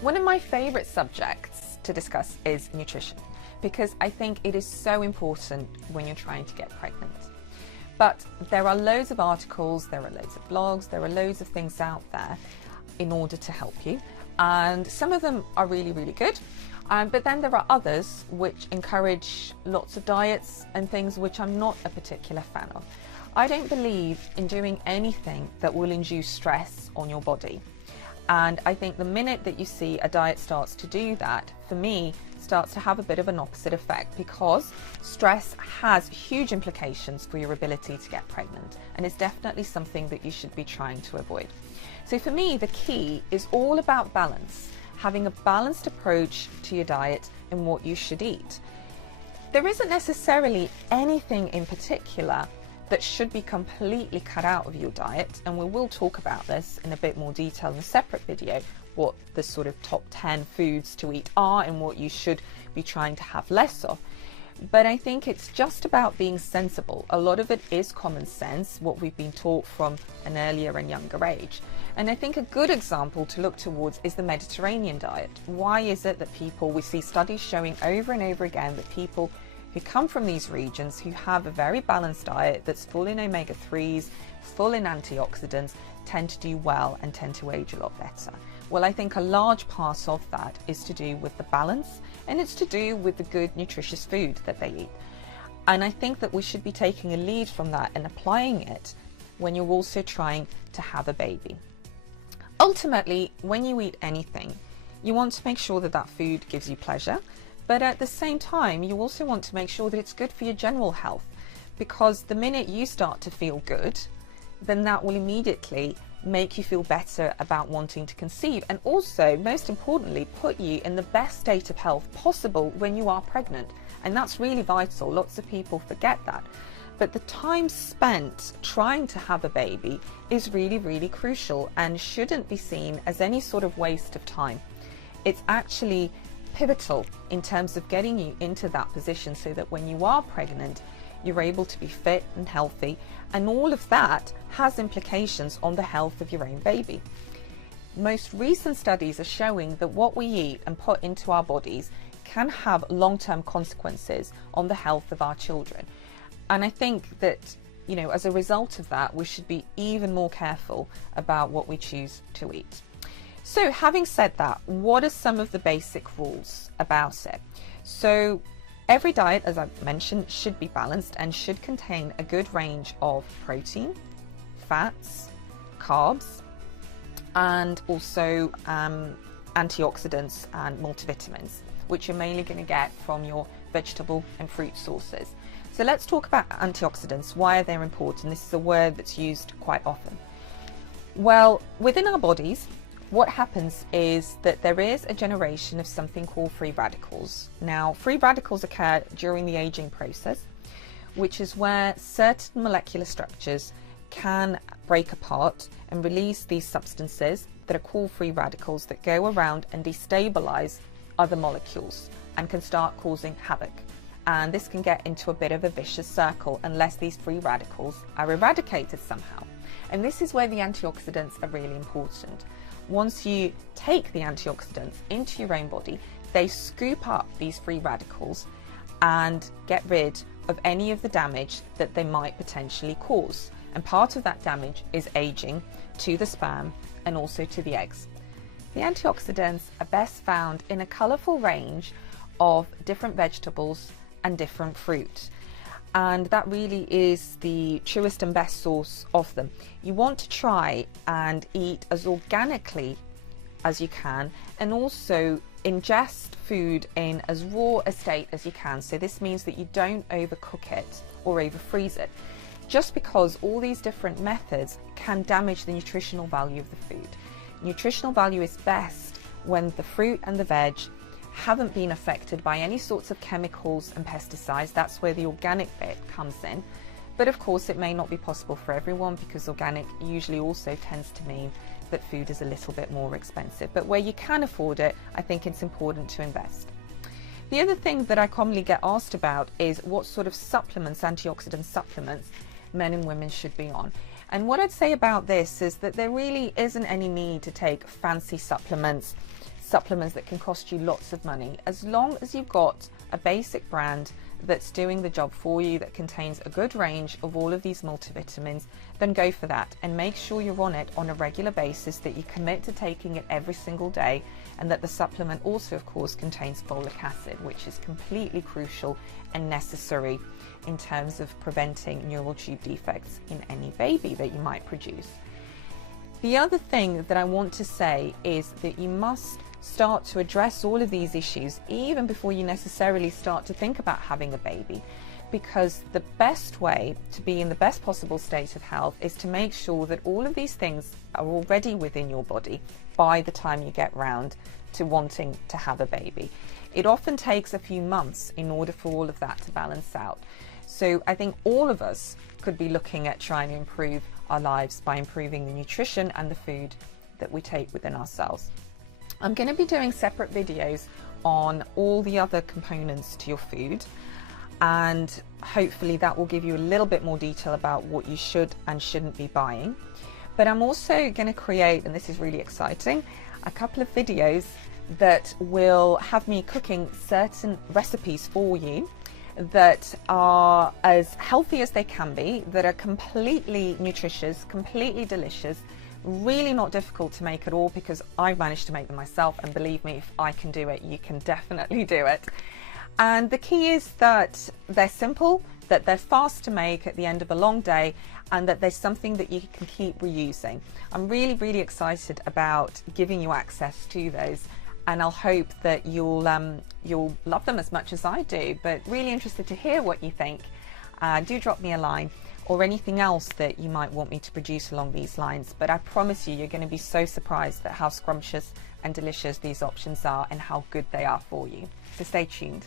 One of my favourite subjects to discuss is nutrition, because I think it is so important when you're trying to get pregnant. But there are loads of articles, there are loads of blogs, there are loads of things out there in order to help you. And some of them are really, really good. But then there are others which encourage lots of diets and things which I'm not a particular fan of. I don't believe in doing anything that will induce stress on your body. And I think the minute that you see a diet starts to do that, for me, starts to have a bit of an opposite effect, because stress has huge implications for your ability to get pregnant, and it's definitely something that you should be trying to avoid. So for me, the key is all about balance, having a balanced approach to your diet and what you should eat. There isn't necessarily anything in particular that should be completely cut out of your diet, and we will talk about this in a bit more detail in a separate video, what the sort of top 10 foods to eat are and what you should be trying to have less of. But I think it's just about being sensible. A lot of it is common sense, what we've been taught from an earlier and younger age. And I think a good example to look towards is the Mediterranean diet. Why is it that we see studies showing over and over again that people who come from these regions, who have a very balanced diet that's full in omega-3s, full in antioxidants, tend to do well and tend to age a lot better? Well, I think a large part of that is to do with the balance, and it's to do with the good nutritious food that they eat. And I think that we should be taking a lead from that and applying it when you're also trying to have a baby. Ultimately, when you eat anything, you want to make sure that that food gives you pleasure, but at the same time, you also want to make sure that it's good for your general health, because the minute you start to feel good, then that will immediately make you feel better about wanting to conceive, and also, most importantly, put you in the best state of health possible when you are pregnant. And that's really vital. Lots of people forget that. But the time spent trying to have a baby is really, really crucial and shouldn't be seen as any sort of waste of time. It's actually pivotal in terms of getting you into that position so that when you are pregnant, you're able to be fit and healthy, and all of that has implications on the health of your own baby. Most recent studies are showing that what we eat and put into our bodies can have long-term consequences on the health of our children. And I think that, as a result of that, we should be even more careful about what we choose to eat. So having said that, what are some of the basic rules about it? So every diet, as I've mentioned, should be balanced and should contain a good range of protein, fats, carbs, and also antioxidants and multivitamins, which you're mainly going to get from your vegetable and fruit sources. So let's talk about antioxidants. Why are they important? This is a word that's used quite often. Well, within our bodies, what happens is that there is a generation of something called free radicals. Now, free radicals occur during the aging process, which is where certain molecular structures can break apart and release these substances that are called free radicals that go around and destabilize other molecules and can start causing havoc. And this can get into a bit of a vicious circle unless these free radicals are eradicated somehow. And this is where the antioxidants are really important. Once you take the antioxidants into your own body, they scoop up these free radicals and get rid of any of the damage that they might potentially cause. And part of that damage is aging to the sperm and also to the eggs. The antioxidants are best found in a colourful range of different vegetables and different fruit. And that really is the truest and best source of them. You want to try and eat as organically as you can, and also ingest food in as raw a state as you can. So this means that you don't overcook it or over freeze it, just because all these different methods can damage the nutritional value of the food. Nutritional value is best when the fruit and the veg haven't been affected by any sorts of chemicals and pesticides. That's where the organic bit comes in. But of course, it may not be possible for everyone, because organic usually also tends to mean that food is a little bit more expensive. But where you can afford it, I think it's important to invest. The other thing that I commonly get asked about is what sort of supplements, antioxidant supplements, men and women should be on. And what I'd say about this is that there really isn't any need to take fancy supplements supplements that can cost you lots of money. As long as you've got a basic brand that's doing the job for you, that contains a good range of all of these multivitamins, then go for that, and make sure you're on it on a regular basis, that you commit to taking it every single day, and that the supplement also of course contains folic acid, which is completely crucial and necessary in terms of preventing neural tube defects in any baby that you might produce. The other thing that I want to say is that you must start to address all of these issues even before you necessarily start to think about having a baby, because the best way to be in the best possible state of health is to make sure that all of these things are already within your body by the time you get round to wanting to have a baby. It often takes a few months in order for all of that to balance out. So I think all of us could be looking at trying to improve our lives by improving the nutrition and the food that we take within ourselves. I'm going to be doing separate videos on all the other components to your food, and hopefully that will give you a little bit more detail about what you should and shouldn't be buying. But I'm also going to create, and this is really exciting, a couple of videos that will have me cooking certain recipes for you that are as healthy as they can be, that are completely nutritious, completely delicious, really not difficult to make at all, because I've managed to make them myself, and believe me, if I can do it, you can definitely do it. And the key is that they're simple, that they're fast to make at the end of a long day, and that there's something that you can keep reusing. I'm really, really excited about giving you access to those, and I'll hope that you'll love them as much as I do. But really interested to hear what you think. Do drop me a line, or anything else that you might want me to produce along these lines. But I promise you, you're going to be so surprised at how scrumptious and delicious these options are and how good they are for you. So stay tuned.